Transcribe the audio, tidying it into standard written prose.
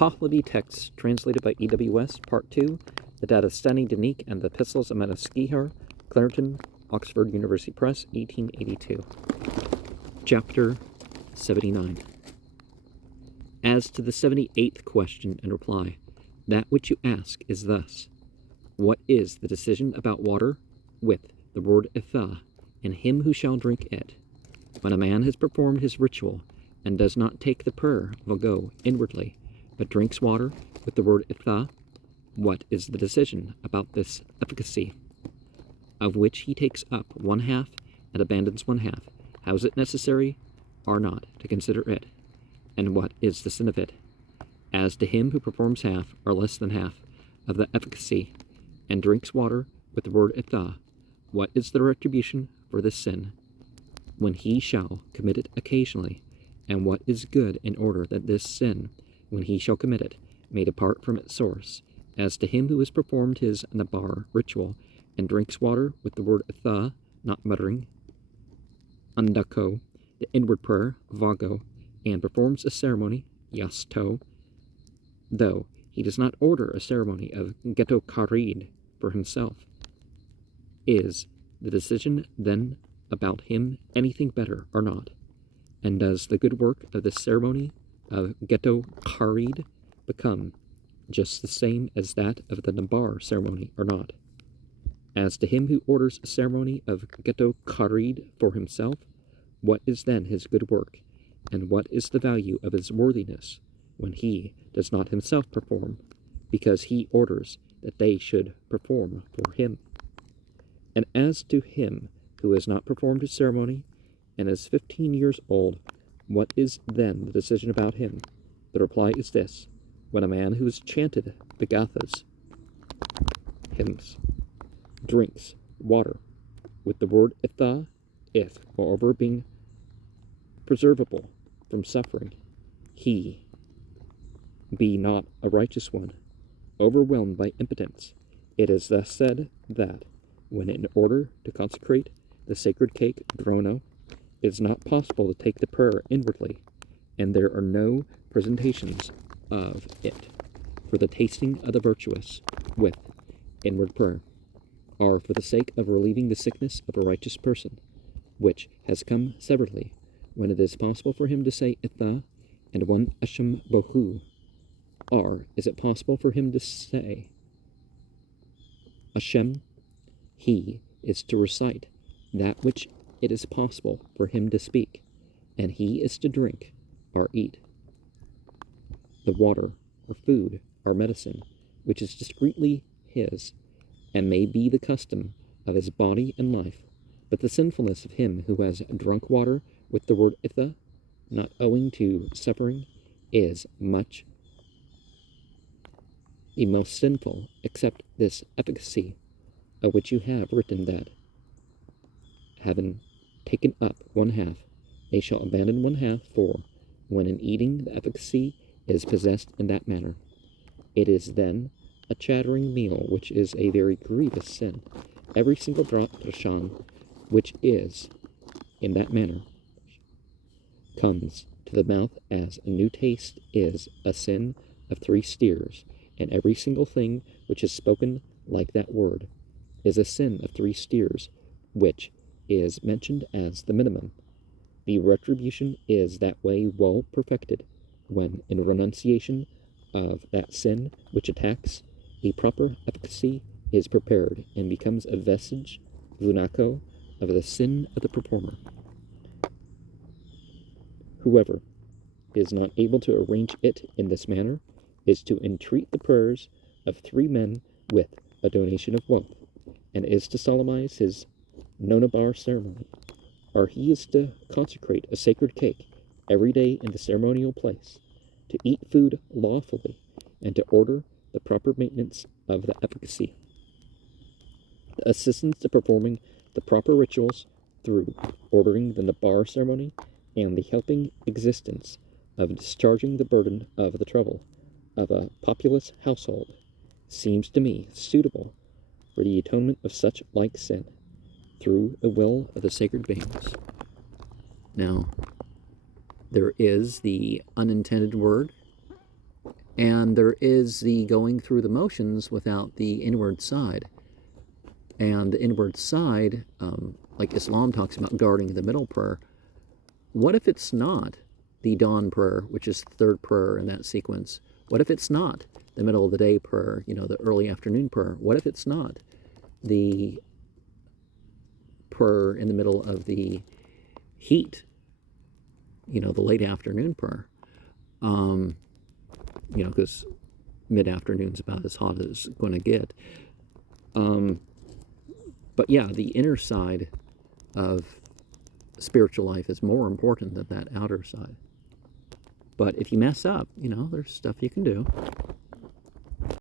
Pahlavi texts translated by E.W.S. Part 2, the Dadistani Dinik and the Epistles of Manaskihar, Clarendon, Oxford University Press, 1882. Chapter 79. As to the 78th question and reply, that which you ask is thus: what is the decision about water? With the word Itha, and him who shall drink it. When a man has performed his ritual, and does not take the prayer vago inwardly, but drinks water with the word Itha, what is the decision about this efficacy, of which he takes up one half and abandons one half? How is it necessary or not to consider it? And what is the sin of it? As to him who performs half or less than half of the efficacy, and drinks water with the word Itha, what is the retribution for this sin, when he shall commit it occasionally? And what is good in order that this sin, when he shall commit it, may depart from its source? As to him who has performed his Nabar ritual, and drinks water with the word Itha, not muttering, Andako, the inward prayer, Vago, and performs a ceremony, Yasto, though he does not order a ceremony of Ghetto Karid for himself, is the decision then about him anything better or not? And does the good work of the ceremony of Ghetto Karid become just the same as that of the Nabar ceremony or not? As to him who orders a ceremony of Ghetto Karid for himself, what is then his good work, and what is the value of his worthiness, when he does not himself perform, because he orders that they should perform for him? And as to him who has not performed his ceremony, and is 15 years old, what is then the decision about him? The reply is this: when a man who has chanted the Gathas, hymns, drinks water with the word Itha, if, moreover, being preservable from suffering, he be not a righteous one, overwhelmed by impotence, it is thus said that, when in order to consecrate the sacred cake drono, it is not possible to take the prayer inwardly, and there are no presentations of it, for the tasting of the virtuous with inward prayer are for the sake of relieving the sickness of a righteous person, which has come severally, when it is possible for him to say Itha and one Asham Bohu, or is it possible for him to say Hashem? He is to recite that which it is possible for him to speak, and he is to drink or eat the water or food or medicine, which is discreetly his, and may be the custom of his body and life. But the sinfulness of him who has drunk water with the word Itha, not owing to suffering, is much the most sinful, except this efficacy, of which you have written that, having taken up one half, they shall abandon one half, for when in eating the efficacy is possessed in that manner, it is then a chattering meal, which is a very grievous sin. Every single drop prashan, which is in that manner, comes to the mouth as a new taste, is a sin of 3 steers, and every single thing which is spoken like that word is a sin of 3 steers, which is mentioned as the minimum. The retribution is that way well perfected, when in renunciation of that sin which attacks, a proper efficacy is prepared, and becomes a vestige, vunako, of the sin of the performer. Whoever is not able to arrange it in this manner is to entreat the prayers of 3 men with a donation of wealth, and is to solemnize his Nonabar ceremony, or he is to consecrate a sacred cake every day in the ceremonial place, to eat food lawfully, and to order the proper maintenance of the efficacy, the assistance to performing the proper rituals through ordering the Nabar ceremony, and the helping existence of discharging the burden of the trouble of a populous household, seems to me suitable for the atonement of such like sin, through the will of the sacred beings. Now, there is the unintended word And there is the going through the motions without the inward side. And the inward side, like Islam talks about guarding the middle prayer, what if it's not the dawn prayer, which is the third prayer in that sequence? What if it's not the middle of the day prayer, the early afternoon prayer? What if it's not the prayer in the middle of the heat, the late afternoon prayer? Because mid-afternoon's about as hot as it's going to get. But yeah, the inner side of spiritual life is more important than that outer side. But if you mess up, there's stuff you can do.